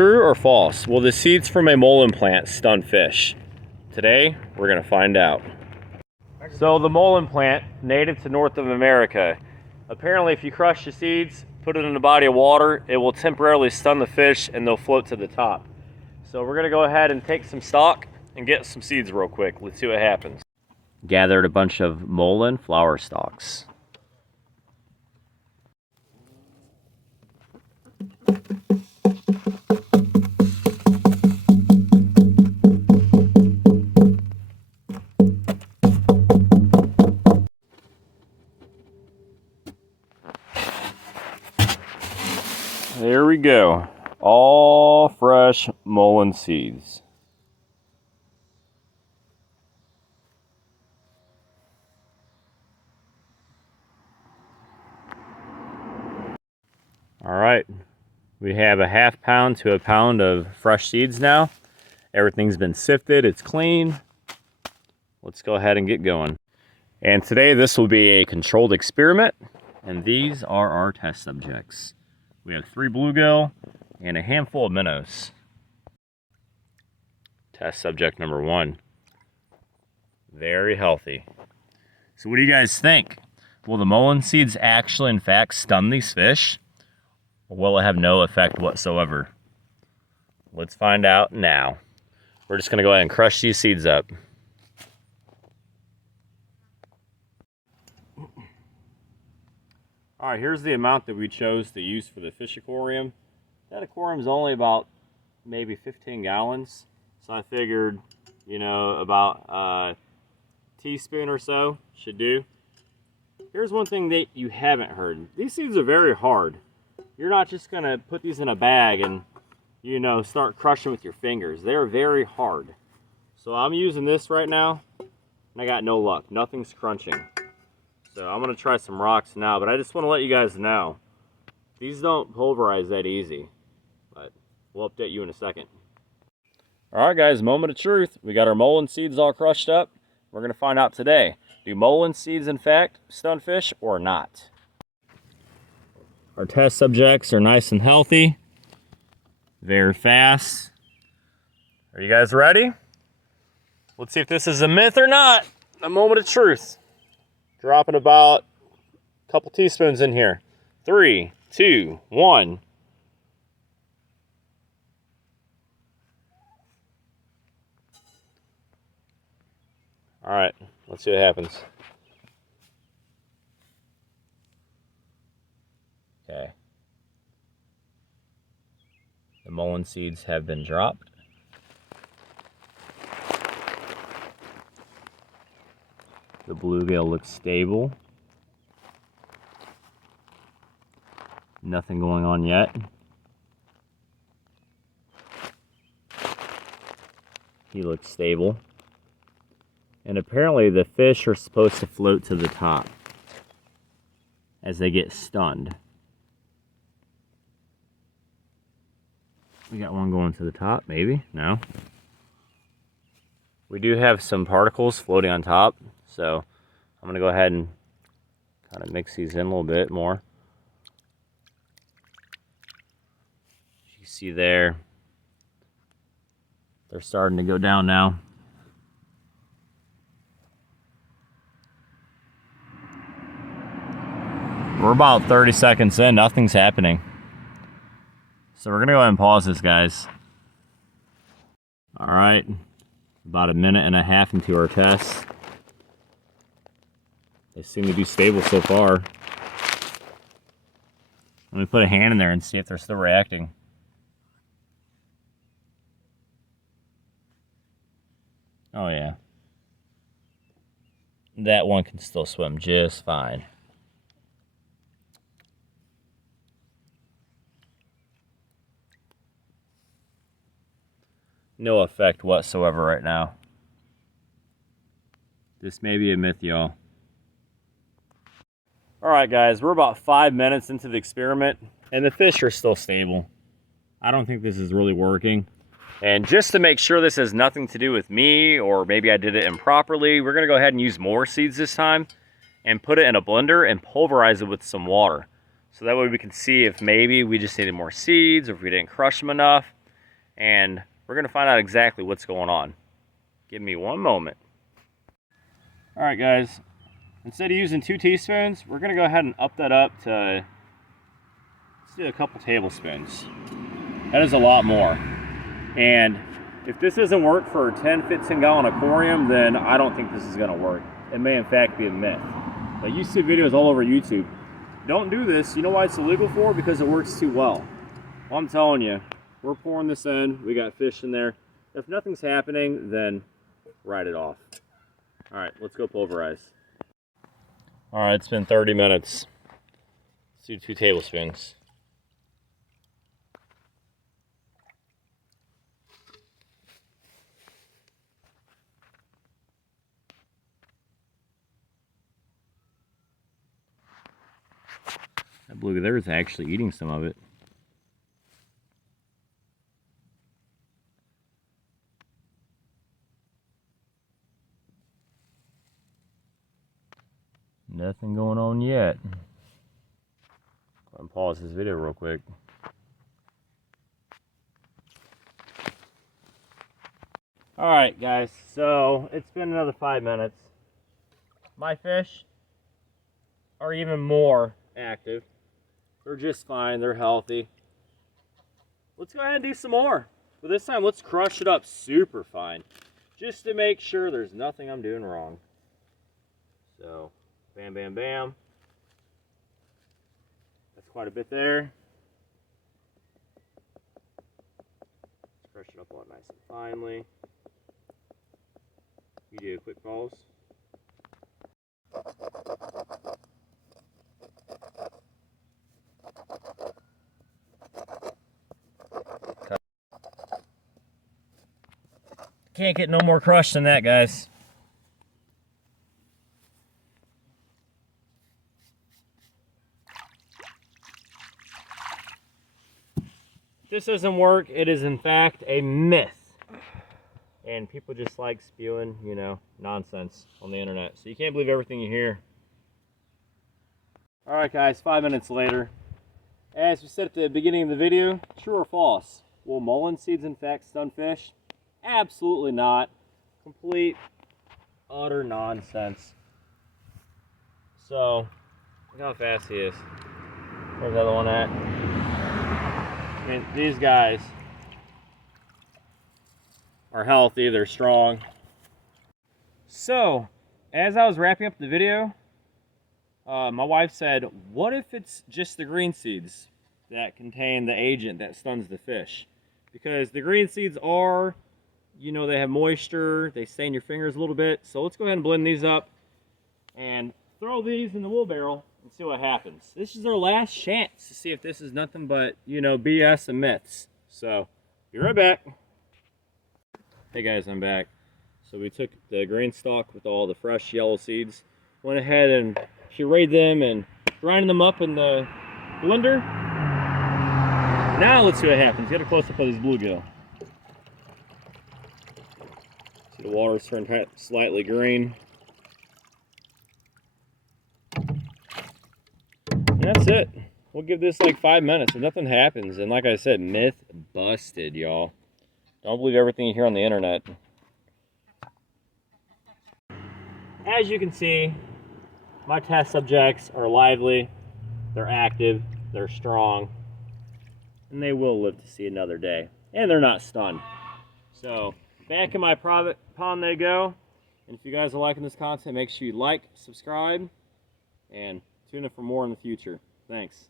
True or false? Will the seeds from a mullein plant stun fish? Today, we're gonna find out. So the mullein plant, native to North of America. Apparently if you crush the seeds, put it in a body of water, it will temporarily stun the fish and they'll float to the top. So we're gonna go ahead and take some stock and get some seeds real quick. Let's see what happens. Gathered a bunch of mullein flower stalks. There we go. All fresh mullein seeds. All right, we have a ½ pound to a pound of fresh seeds now. Everything's been sifted, it's clean. Let's go ahead and get going. And today this will be a controlled experiment, and these are our test subjects. We have 3 bluegill and a handful of minnows. Test subject number 1. Very healthy. So what do you guys think? Will the mullein seeds actually in fact stun these fish? Or will it have no effect whatsoever? Let's find out now. We're just gonna go ahead and crush these seeds up. All right, here's the amount that we chose to use for the fish aquarium. That aquarium is only about maybe 15 gallons. So I figured, you know, about a teaspoon or so should do. Here's one thing that you haven't heard. These seeds are very hard. You're not just gonna put these in a bag and, you know, start crushing with your fingers. They're very hard. So I'm using this right now, and I got no luck. Nothing's crunching. So I'm gonna try some rocks now, but I just wanna let you guys know, these don't pulverize that easy, but we'll update you in a second. All right guys, moment of truth. We got our mullein seeds all crushed up. We're gonna find out today, do mullein seeds in fact stun fish or not? Our test subjects are nice and healthy, very fast. Are you guys ready? Let's see if this is a myth or not. A moment of truth. Dropping about a couple teaspoons in here. 3, 2, 1. All right, let's see what happens. Okay. The mullein seeds have been dropped. The bluegill looks stable. Nothing going on yet. He looks stable. And apparently the fish are supposed to float to the top as they get stunned. We got one going to the top, maybe? No. We do have some particles floating on top, so I'm gonna go ahead and kind of mix these in a little bit more. You see there, they're starting to go down now. We're about 30 seconds in, nothing's happening. So we're gonna go ahead and pause this, guys. All right, about a minute and a half into our test. They seem to be stable so far. Let me put a hand in there and see if they're still reacting. Oh yeah. That one can still swim just fine. No effect whatsoever right now. This may be a myth, y'all. All right, guys, we're about 5 minutes into the experiment, and the fish are still stable. I don't think this is really working. And just to make sure this has nothing to do with me, or maybe I did it improperly, we're gonna go ahead and use more seeds this time and put it in a blender and pulverize it with some water. So that way we can see if maybe we just needed more seeds or if we didn't crush them enough. and we're gonna find out exactly what's going on. Give me one moment. All right, guys, instead of using 2 teaspoons, we're gonna go ahead and up that up to, let's do a couple tablespoons. That is a lot more. And if this doesn't work for a 10, 15 gallon aquarium, then I don't think this is gonna work. It may in fact be a myth. But you see videos all over YouTube. Don't do this. You know why it's illegal for? Because it works too well. Well, I'm telling you, we're pouring this in. We got fish in there. If nothing's happening, then write it off. All right, let's go pulverize. All right, it's been 30 minutes. Let's do 2 tablespoons. That blue there is actually eating some of it. Nothing going on yet. Go ahead and pause this video real quick. Alright guys, so it's been another 5 minutes. My fish are even more active. They're just fine, they're healthy. Let's go ahead and do some more. But this time, let's crush it up super fine, just to make sure there's nothing I'm doing wrong. So, bam, bam, bam. That's quite a bit there. Let's crush it up all nice and finely. You do a quick pause. Can't get no more crushed than that, guys. If this doesn't work, it is in fact a myth. And people just like spewing, you know, nonsense on the internet. So you can't believe everything you hear. Alright guys, 5 minutes later. As we said at the beginning of the video, true or false? Will mullein seeds in fact stun fish? Absolutely not. Complete, utter nonsense. So, look how fast he is. Where's the other one at? I mean, these guys are healthy, they're strong. So, as I was wrapping up the video, my wife said, what if it's just the green seeds that contain the agent that stuns the fish? Because the green seeds are, you know, they have moisture, they stain your fingers a little bit. So let's go ahead and blend these up and throw these in the wheelbarrow and see what happens. This is our last chance to see if this is nothing but, you know, BS and myths. So, be right back. Hey guys, I'm back. So we took the green stalk with all the fresh yellow seeds, went ahead and pureed them and grinded them up in the blender. Now let's see what happens. Get a close up of this bluegill. See the water's turned slightly green. And that's it. We'll give this like 5 minutes. If nothing happens, and like I said, myth busted, y'all. Don't believe everything you hear on the internet. As you can see, my test subjects are lively, they're active, they're strong, and they will live to see another day. And they're not stunned. So, back in my private pond they go. And if you guys are liking this content, make sure you like, subscribe, and tune in for more in the future. Thanks.